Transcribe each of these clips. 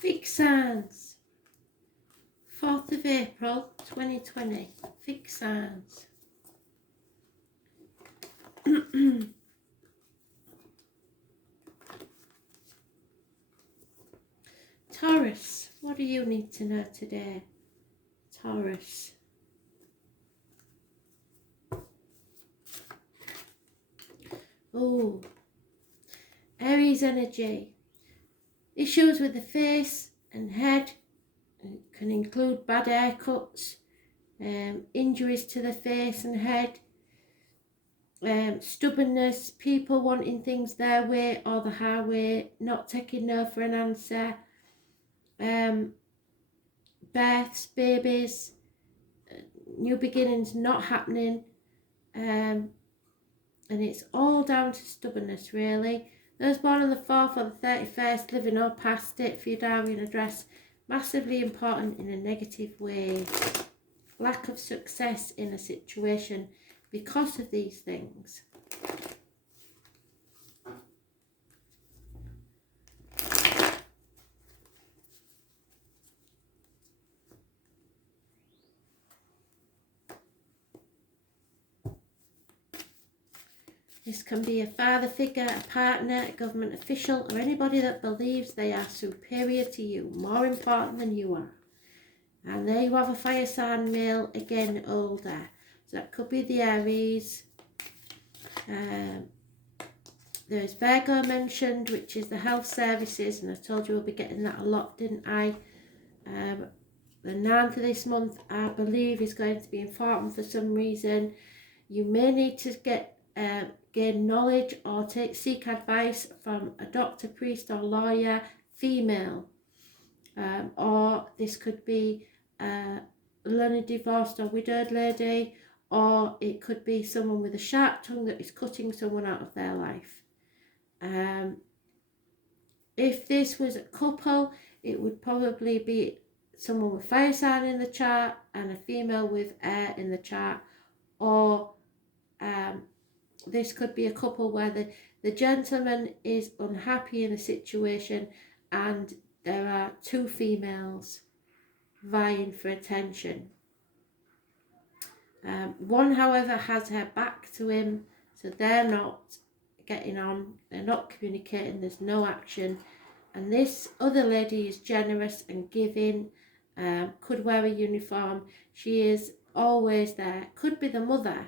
Fixed signs. 4th of April 2020. Fixed signs. Taurus, what do you need to know today? Taurus. Oh, Aries energy. Issues with the face and head. It can include bad haircuts, injuries to the face and head, stubbornness, people wanting things their way or the highway, not taking no for an answer, births, babies, new beginnings not happening, and it's all down to stubbornness really. Those born on the 4th or the 31st, living or past it for your diary and address, massively important in a negative way. Lack of success in a situation because of these things. This can be a father figure, a partner, a government official, or anybody that believes they are superior to you, more important than you are. And there you have a fire sign male, again older. So that could be the Aries. There's Virgo mentioned, which is the health services, and I told you we'll be getting that a lot, didn't I? The 9th of this month, I believe, is going to be important for some reason. You may need to gain knowledge or seek advice from a doctor, priest or lawyer, female. Or this could be a lonely, divorced or widowed lady, or it could be someone with a sharp tongue that is cutting someone out of their life. If this was a couple, it would probably be someone with fire sign in the chart and a female with air in the chart, or this could be a couple where the gentleman is unhappy in a situation and there are two females vying for attention. One, however, has her back to him, so they're not getting on, they're not communicating, there's no action. And this other lady is generous and giving, could wear a uniform, she is always there, could be the mother.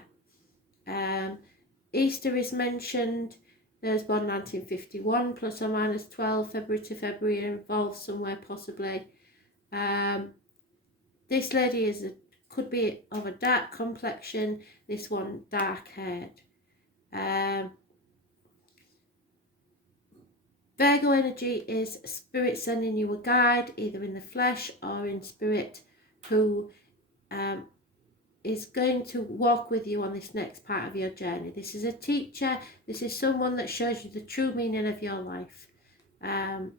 Easter is mentioned. Those born 1951, plus or minus 12, February to February, involved somewhere possibly. This lady could be of a dark complexion, this one dark haired. Virgo energy is spirit sending you a guide, either in the flesh or in spirit, who is going to walk with you on this next part of your journey. This is a teacher, this is someone that shows you the true meaning of your life, and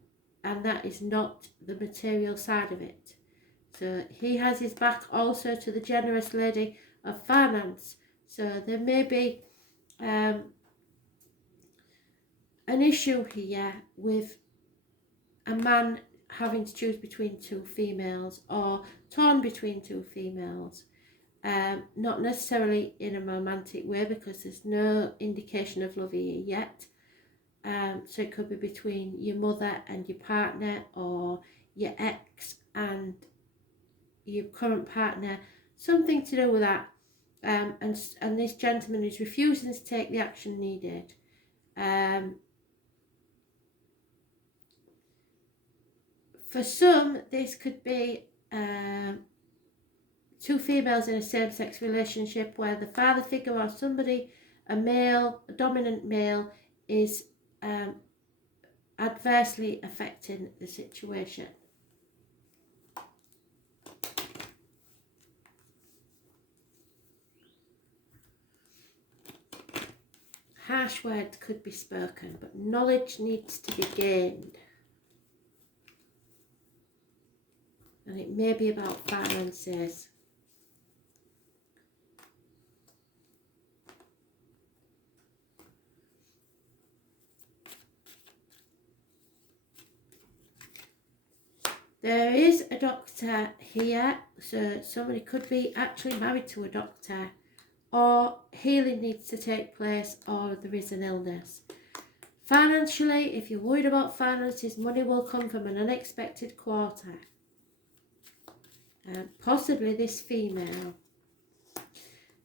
that is not the material side of it. So he has his back also to the generous lady of finance. So there may be an issue here with a man having to choose between two females or torn between two females. Not necessarily in a romantic way because there's no indication of love here yet. So it could be between your mother and your partner, or your ex and your current partner, something to do with that. And this gentleman is refusing to take the action needed. For some, this could be two females in a same-sex relationship where the father figure or somebody, a male, a dominant male, is adversely affecting the situation. Harsh words could be spoken, but knowledge needs to be gained. And it may be about finances. There is a doctor here, so somebody could be actually married to a doctor, or healing needs to take place, or there is an illness. Financially, if you're worried about finances, money will come from an unexpected quarter. Possibly this female.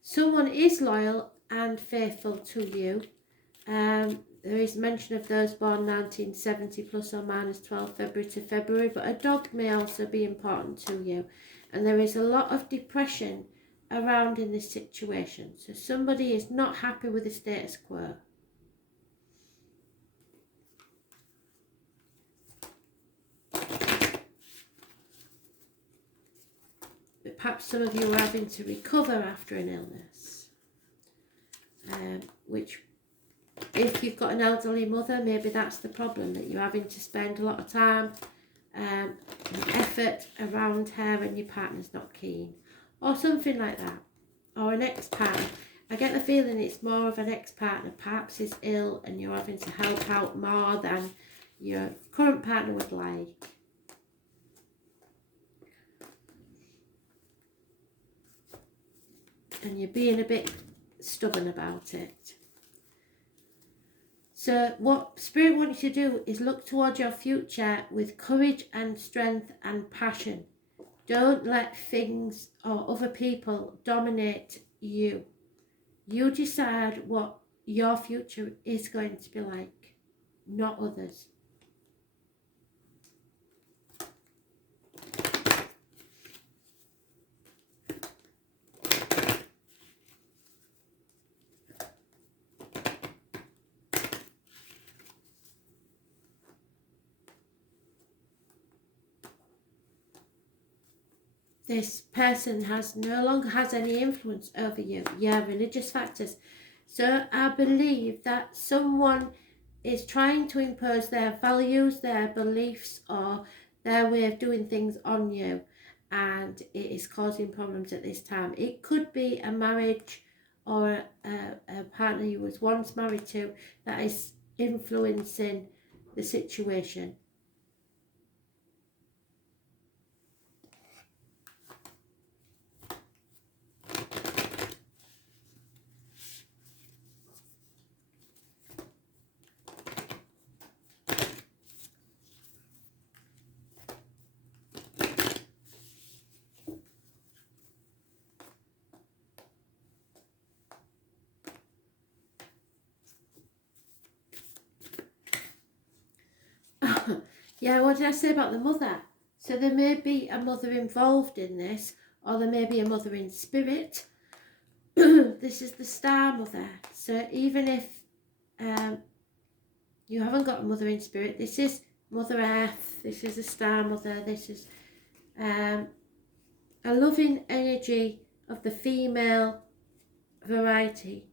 Someone is loyal and faithful to you. There is mention of those born 1970 plus or minus 12 February to February, but a dog may also be important to you. And there is a lot of depression around in this situation. So somebody is not happy with the status quo. But perhaps some of you are having to recover after an illness, which, if you've got an elderly mother, maybe that's the problem, that you're having to spend a lot of time and effort around her and your partner's not keen, or something like that, or an ex-partner. I get the feeling it's more of an ex-partner perhaps is ill and you're having to help out more than your current partner would like. And you're being a bit stubborn about it. So what Spirit wants you to do is look towards your future with courage and strength and passion. Don't let things or other people dominate you. You decide what your future is going to be like, not others. This person no longer has any influence over you. Yeah, religious factors. So I believe that someone is trying to impose their values, their beliefs, or their way of doing things on you, and it is causing problems at this time. It could be a marriage or a partner you was once married to that is influencing the situation. Yeah, what did I say about the mother? So there may be a mother involved in this, or there may be a mother in spirit. This is the star mother. So even if you haven't got a mother in spirit, this is Mother Earth, this is a star mother, this is a loving energy of the female variety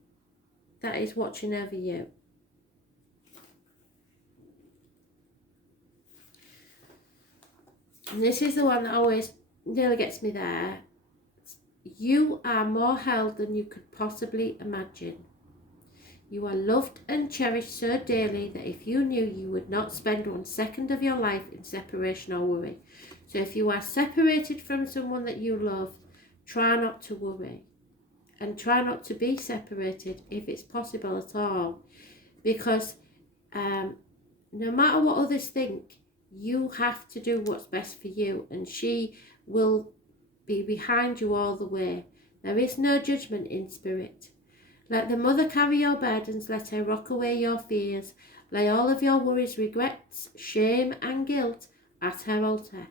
that is watching over you. And this is the one that always nearly gets me there. You are more held than you could possibly imagine. You are loved and cherished so dearly that if you knew, you would not spend 1 second of your life in separation or worry. So if you are separated from someone that you love, try not to worry. And try not to be separated if it's possible at all. Because no matter what others think, you have to do what's best for you, and she will be behind you all the way. There is no judgment in spirit. Let the mother carry your burdens, let her rock away your fears. Lay all of your worries, regrets, shame and guilt at her altar.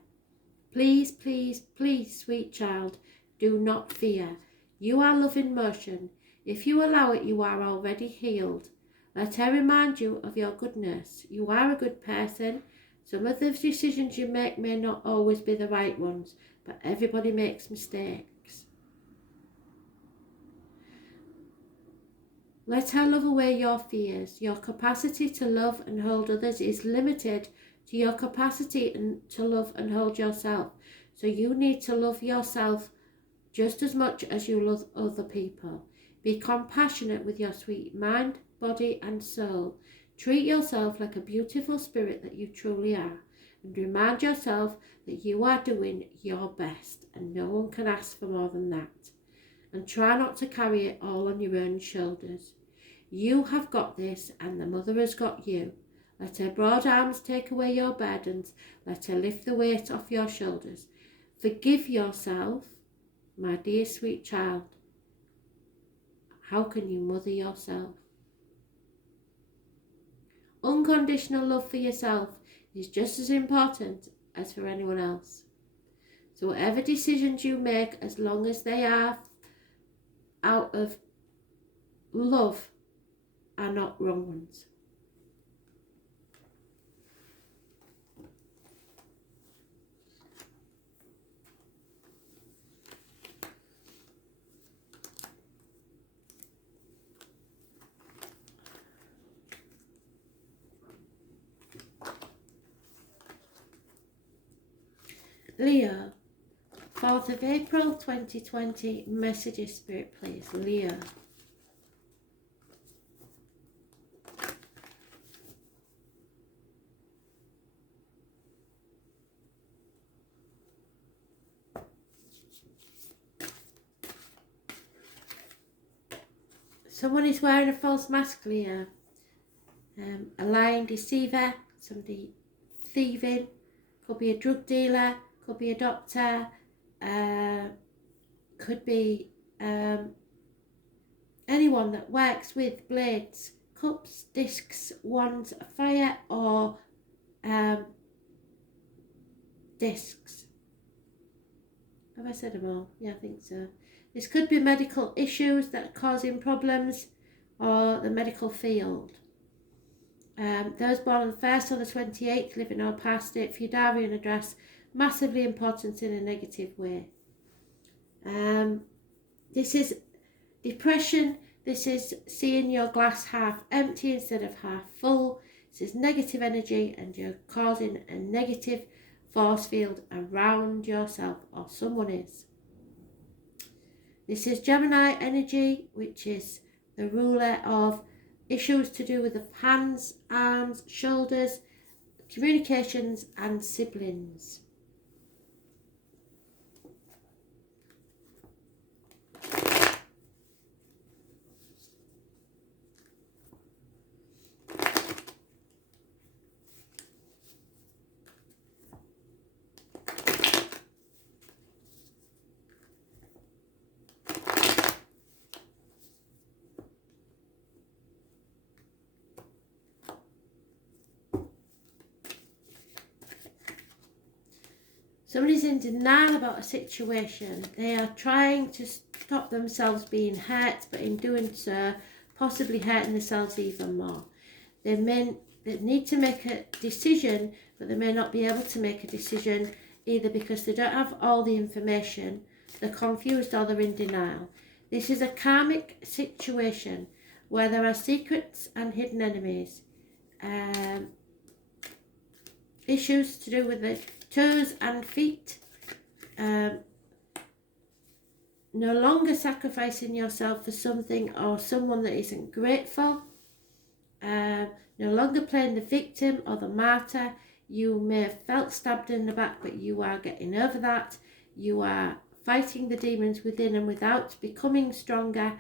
Please, please, please, sweet child, do not fear. You are love in motion. If you allow it, you are already healed. Let her remind you of your goodness. You are a good person. Some of the decisions you make may not always be the right ones, but everybody makes mistakes. Let her love away your fears. Your capacity to love and hold others is limited to your capacity to love and hold yourself. So you need to love yourself just as much as you love other people. Be compassionate with your sweet mind, body and soul. Treat yourself like a beautiful spirit that you truly are. and remind yourself that you are doing your best and no one can ask for more than that. And try not to carry it all on your own shoulders. You have got this and the mother has got you. Let her broad arms take away your burdens. Let her lift the weight off your shoulders. Forgive yourself, my dear sweet child. How can you mother yourself? Unconditional love for yourself is just as important as for anyone else. So whatever decisions you make, as long as they are out of love, are not wrong ones. Leo, 4th of April 2020, messages spirit please. Leo. Someone is wearing a false mask, Leo. A lying deceiver, somebody thieving, could be a drug dealer, could be a doctor, could be anyone that works with blades, cups, discs, wands, fire, or discs. Have I said them all? Yeah, I think so. This could be medical issues that are causing problems, or the medical field. Those born on the 1st or the 28th, living or past it, for your diary and address, massively important in a negative way. This is depression. This is seeing your glass half empty instead of half full. This is negative energy, and you're causing a negative force field around yourself, or someone is. This is Gemini energy, which is the ruler of issues to do with the hands, arms, shoulders, communications and siblings. Somebody's in denial about a situation. They are trying to stop themselves being hurt, but in doing so, possibly hurting themselves even more. They need to make a decision, but they may not be able to make a decision either because they don't have all the information, they're confused, or they're in denial. This is a karmic situation where there are secrets and hidden enemies. Issues to do with the toes and feet. No longer sacrificing yourself for something or someone that isn't grateful. No longer playing the victim or the martyr. You may have felt stabbed in the back, but you are getting over that. You are fighting the demons within and without, becoming stronger.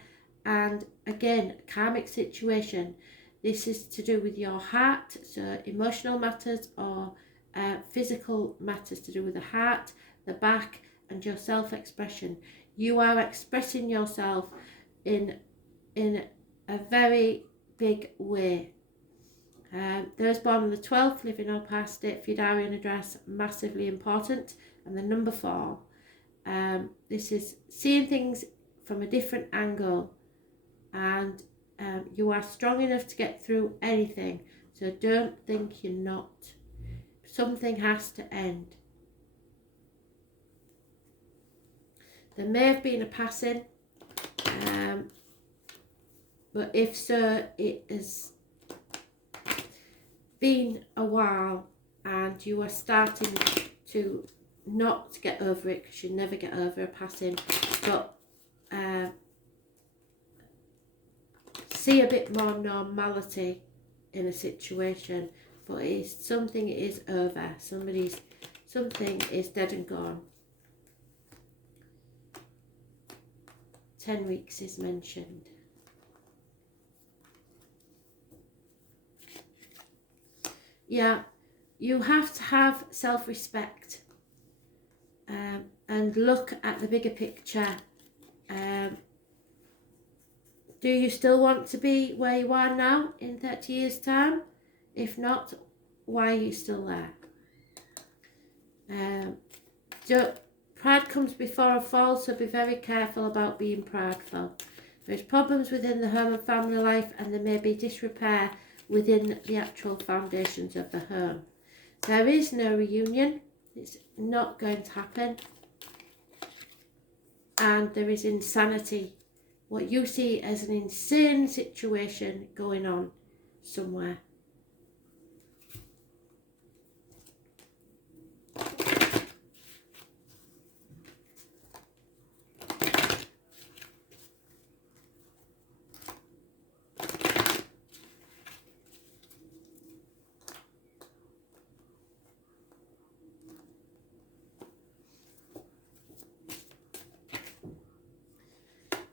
And again, karmic situation. This is to do with your heart, so emotional matters or physical matters to do with the heart, the back, and your self-expression. You are expressing yourself in a very big way. Those born on the 12th, living or past it, for your diary and address, massively important. And the number 4. This is seeing things from a different angle, and you are strong enough to get through anything, so don't think you're not. Something has to end. There may have been a passing, but if so, it has been a while and you are starting to not get over it, because you never get over a passing, but see a bit more normality in a situation. but it's something is over. Something is dead and gone. 10 weeks is mentioned. Yeah, you have to have self-respect and look at the bigger picture. Do you still want to be where you are now in 30 years' time? If not, why are you still there? Pride comes before a fall, so be very careful about being prideful. There's problems within the home and family life, and there may be disrepair within the actual foundations of the home. There is no reunion. It's not going to happen. And there is insanity. What you see as an insane situation going on somewhere.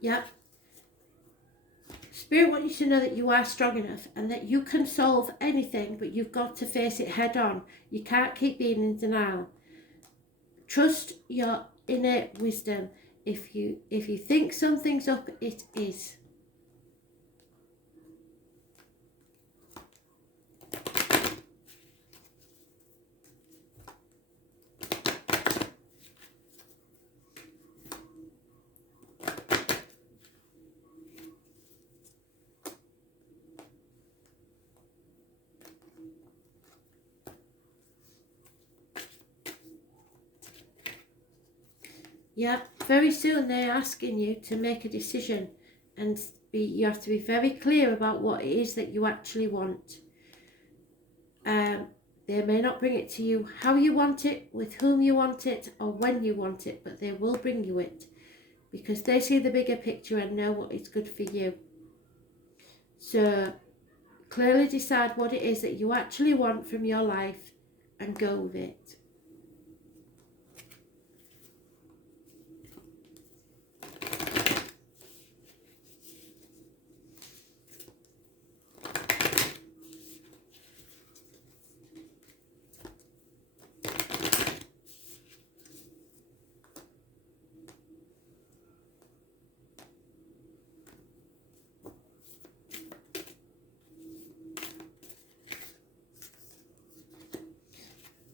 Yeah. Spirit wants you to know that you are strong enough and that you can solve anything, but you've got to face it head on. You can't keep being in denial. Trust your innate wisdom. If you think something's up, it is. Yeah, very soon they're asking you to make a decision, and you have to be very clear about what it is that you actually want. They may not bring it to you how you want it, with whom you want it, or when you want it, but they will bring you it because they see the bigger picture and know what is good for you. So clearly decide what it is that you actually want from your life and go with it.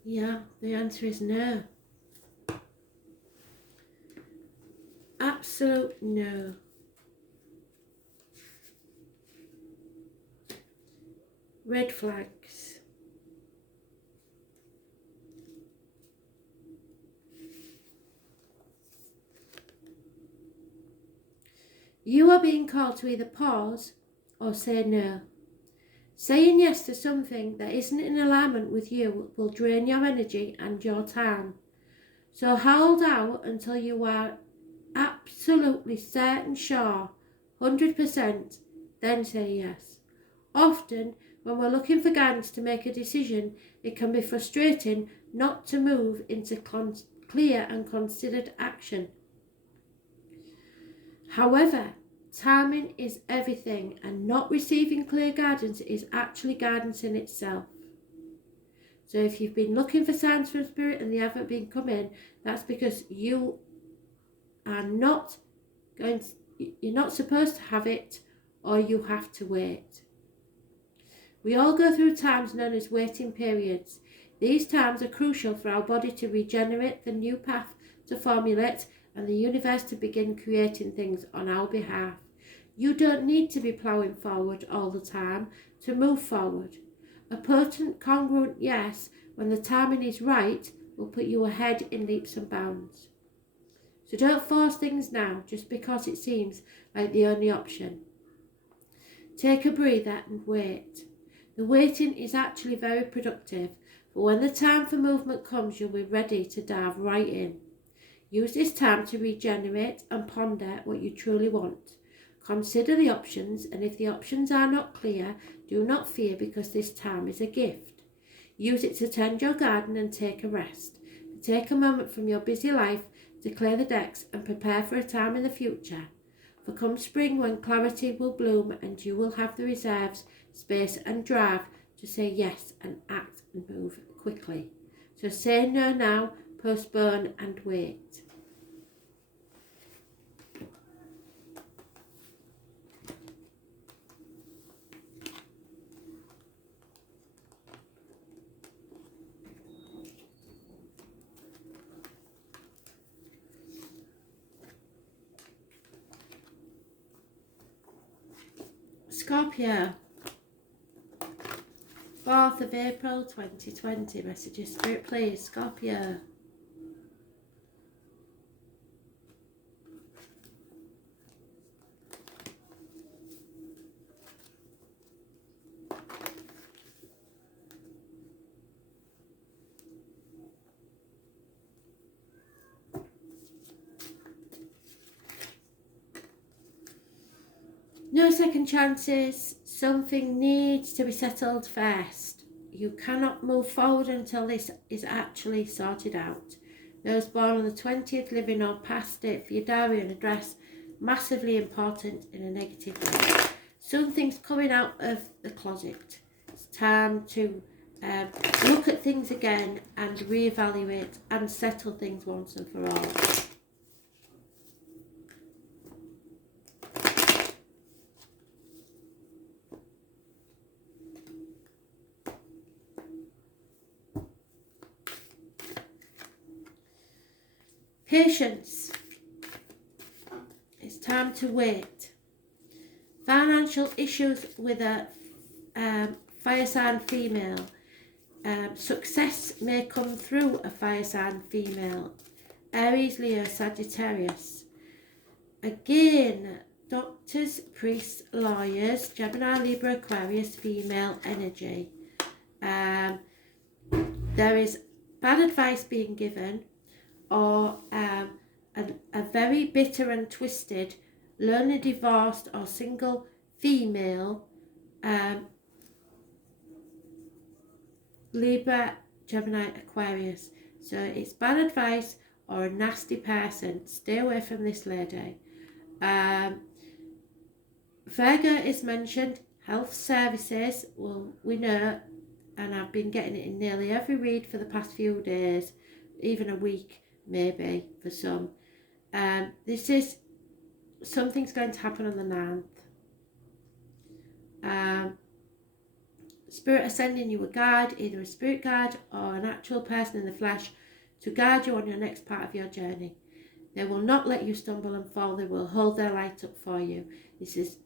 Yeah, the answer is no. Absolute no. Red flags. You are being called to either pause or say no. Saying yes to something that isn't in alignment with you will drain your energy and your time. So hold out until you are absolutely certain, sure, 100%, then say yes. Often, when we're looking for guidance to make a decision, it can be frustrating not to move into clear and considered action. However, timing is everything, and not receiving clear guidance is actually guidance in itself. So if you've been looking for signs from Spirit and they haven't been coming, that's because you are not you're not supposed to have it, or you have to wait. We all go through times known as waiting periods. These times are crucial for our body to regenerate, the new path to formulate, and the universe to begin creating things on our behalf. You don't need to be ploughing forward all the time to move forward. A potent, congruent yes, when the timing is right, will put you ahead in leaps and bounds. So don't force things now just because it seems like the only option. Take a breather and wait. The waiting is actually very productive, but when the time for movement comes, you'll be ready to dive right in. Use this time to regenerate and ponder what you truly want. Consider the options, and if the options are not clear, do not fear, because this time is a gift. Use it to tend your garden and take a rest. Take a moment from your busy life to clear the decks and prepare for a time in the future. For come spring, when clarity will bloom and you will have the reserves, space and drive to say yes and act and move quickly. So say no now, postpone and wait. Scorpio, 4th of April 2020, messages Spirit please, Scorpio. No second chances. Something needs to be settled first. You cannot move forward until this is actually sorted out. Those born on the 20th, living or past it for your diary and address, massively important in a negative way. Something's coming out of the closet. It's time to look at things again and reevaluate and settle things once and for all. Patience. It's time to wait. Financial issues with a fire sign female. Success may come through a fire sign female. Aries, Leo, Sagittarius. Again, doctors, priests, lawyers, Gemini, Libra, Aquarius, female energy. There is bad advice being given, or a very bitter and twisted, lonely, divorced or single female, Libra, Gemini, Aquarius. So it's bad advice or a nasty person. Stay away from this lady. Virgo is mentioned. Health services, well, we know, and I've been getting it in nearly every read for the past few days, even a week maybe for some. This is, something's going to happen on the 9th. Spirit are sending you a guide, either a spirit guide or an actual person in the flesh, to guide you on your next part of your journey. They will not let you stumble and fall. They will hold their light up for you. This is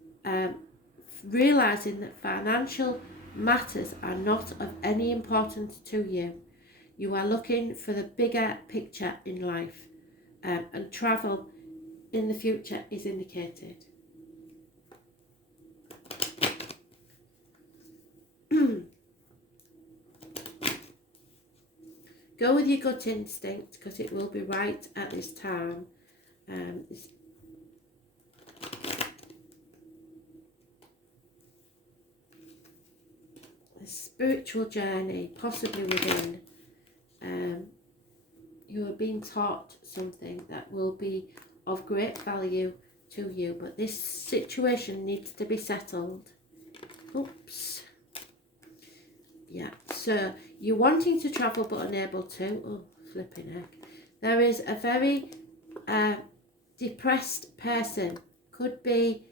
realising that financial matters are not of any importance to you. You are looking for the bigger picture in life, and travel in the future is indicated. Go with your gut instinct, because it will be right at this time. A spiritual journey, possibly within. You are being taught something that will be of great value to you, but this situation needs to be settled. Oops. Yeah, so you're wanting to travel but unable to. Oh, flipping heck. There is a very depressed person, could be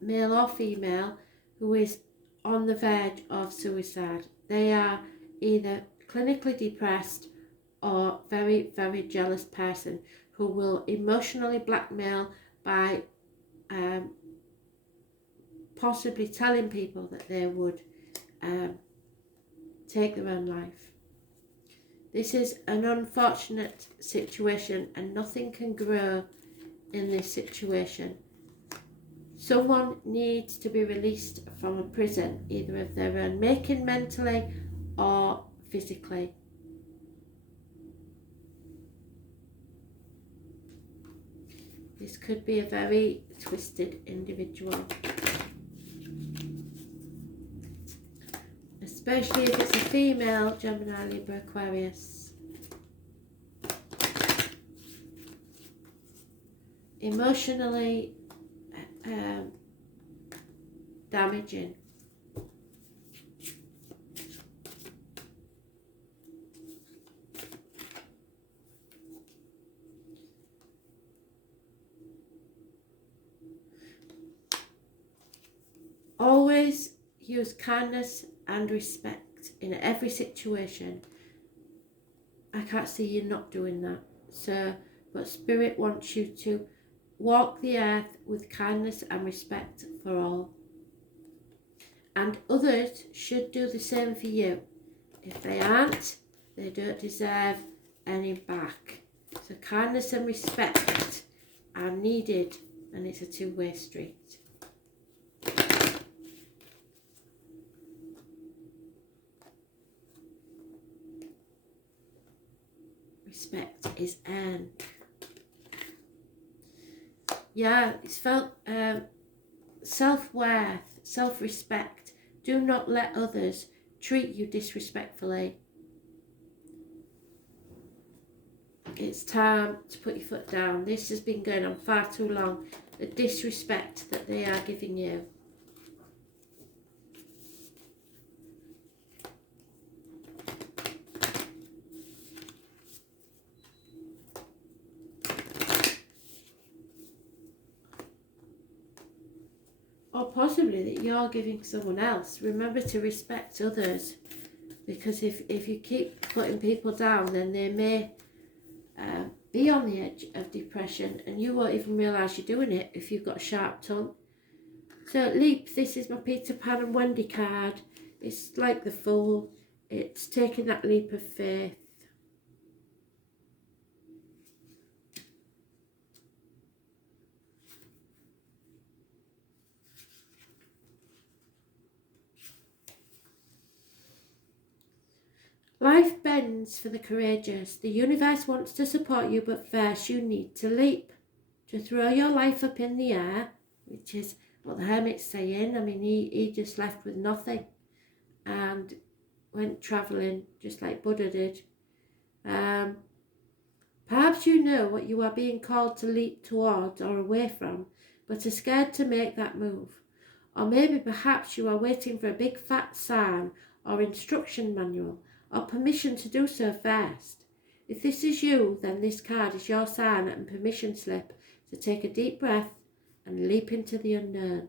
male or female, who is on the verge of suicide. They are either clinically depressed or very, very jealous person who will emotionally blackmail by possibly telling people that they would take their own life. This is an unfortunate situation, and nothing can grow in this situation. Someone needs to be released from a prison, either of their own making, mentally or physically. This could be a very twisted individual. especially if it's a female, Gemini, Libra, Aquarius. Emotionally damaging. Always use kindness and respect in every situation. I can't see you not doing that. So, but Spirit wants you to walk the earth with kindness and respect for all. And others should do the same for you. If they aren't, they don't deserve any back. So kindness and respect are needed, and it's a two-way street. Respect is earned. Yeah, it's felt self-worth, self-respect. Do not let others treat you disrespectfully. It's time to put your foot down. This has been going on far too long. The disrespect that they are giving you. Or possibly that you're giving someone else. Remember to respect others, because if you keep putting people down, then they may be on the edge of depression, and you won't even realise you're doing it if you've got a sharp tongue. So Leap, this is my Peter Pan and Wendy card. It's like the Fool. It's taking that leap of faith. Life bends for the courageous. The universe wants to support you, but first you need to leap. To throw your life up in the air, which is what the Hermit's saying. I mean, he just left with nothing and went travelling just like Buddha did. Perhaps you know what you are being called to leap towards or away from, but are scared to make that move. Or maybe perhaps you are waiting for a big fat sign or instruction manual or permission to do so first. If this is you, then this card is your sign and permission slip to take a deep breath and leap into the unknown.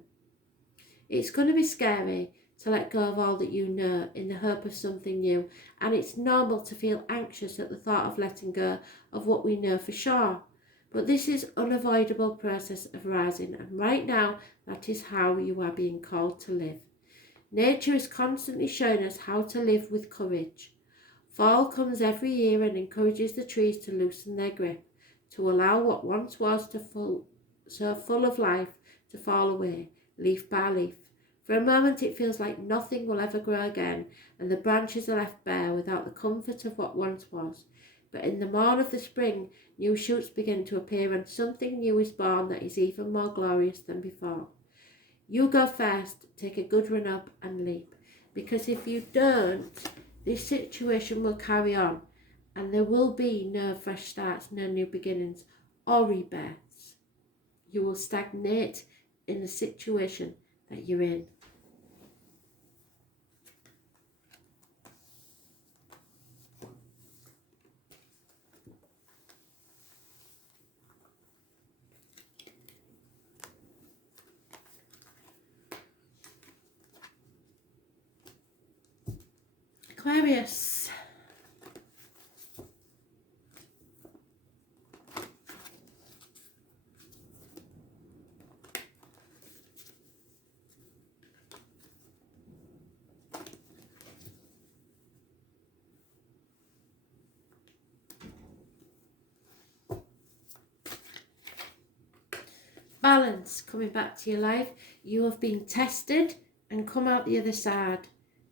It's going to be scary to let go of all that you know in the hope of something new, and it's normal to feel anxious at the thought of letting go of what we know for sure. But this is an unavoidable process of rising, and right now that is how you are being called to live. Nature is constantly showing us how to live with courage. Fall comes every year and encourages the trees to loosen their grip, to allow what once was so full of life to fall away, leaf by leaf. For a moment it feels like nothing will ever grow again, and the branches are left bare without the comfort of what once was. But in the morn of the spring, new shoots begin to appear, and something new is born that is even more glorious than before. You go first, take a good run up and leap, because if you don't, this situation will carry on, and there will be no fresh starts, no new beginnings or rebirths. You will stagnate in the situation that you're in. Aquarius. Balance coming back to your life. You have been tested and come out the other side.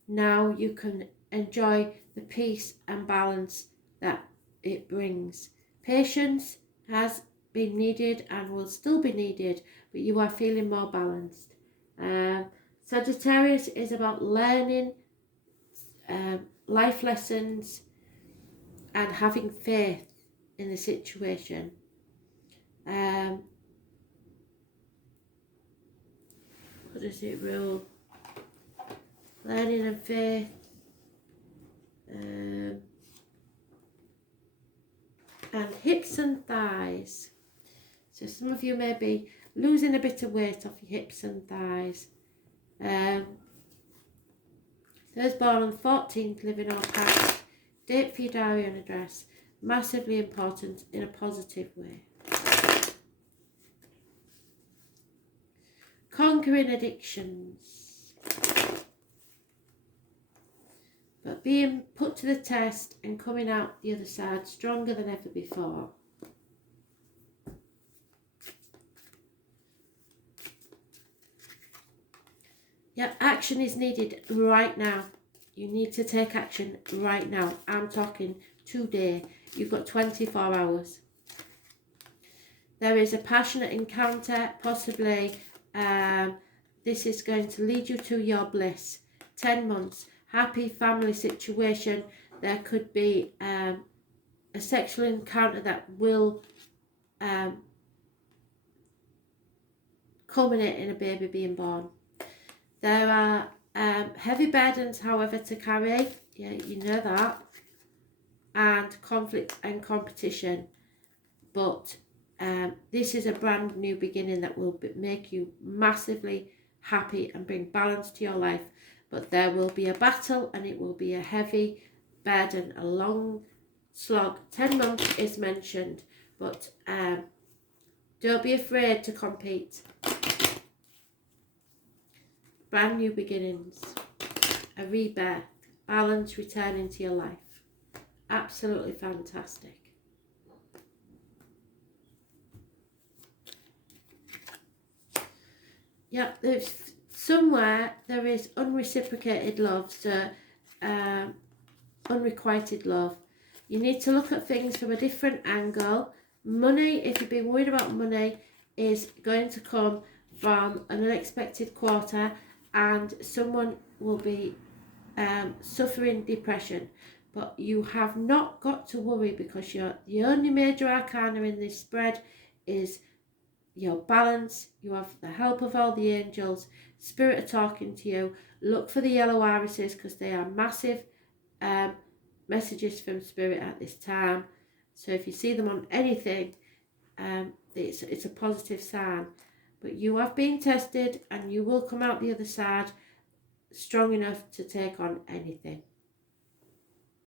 Now you can enjoy the peace and balance that it brings. Patience has been needed and will still be needed, but you are feeling more balanced. Sagittarius is about learning life lessons and having faith in the situation. What does it rule? Learning and faith. And hips and thighs. So some of you may be losing a bit of weight off your hips and thighs. Those born on the 14th, living or past. Date for your diary and address. Massively important in a positive way. Conquering addictions. But being put to the test and coming out the other side stronger than ever before. Yeah, action is needed right now. You need to take action right now. I'm talking today. You've got 24 hours. There is a passionate encounter, possibly. This is going to lead you to your bliss. 10 months. Happy family situation. There could be a sexual encounter that will culminate in a baby being born. There are heavy burdens, however, to carry. Yeah, you know that. And conflict and competition. But this is a brand new beginning that will make you massively happy and bring balance to your life. But there will be a battle, and it will be a heavy burden, a long slog. 10 months is mentioned, but don't be afraid to compete. Brand new beginnings, a rebirth, balance returning to your life. Absolutely fantastic. Yeah, there's somewhere there is unreciprocated love, so unrequited love. You need to look at things from a different angle. Money, if you've been worried about money, is going to come from an unexpected quarter, and someone will be suffering depression. But you have not got to worry, because the only major arcana in this spread is your balance. You have the help of all the angels. Spirit are talking to you. Look for the yellow irises, because they are massive messages from Spirit at this time. So if you see them on anything, it's a positive sign. But you have been tested, and you will come out the other side strong enough to take on anything.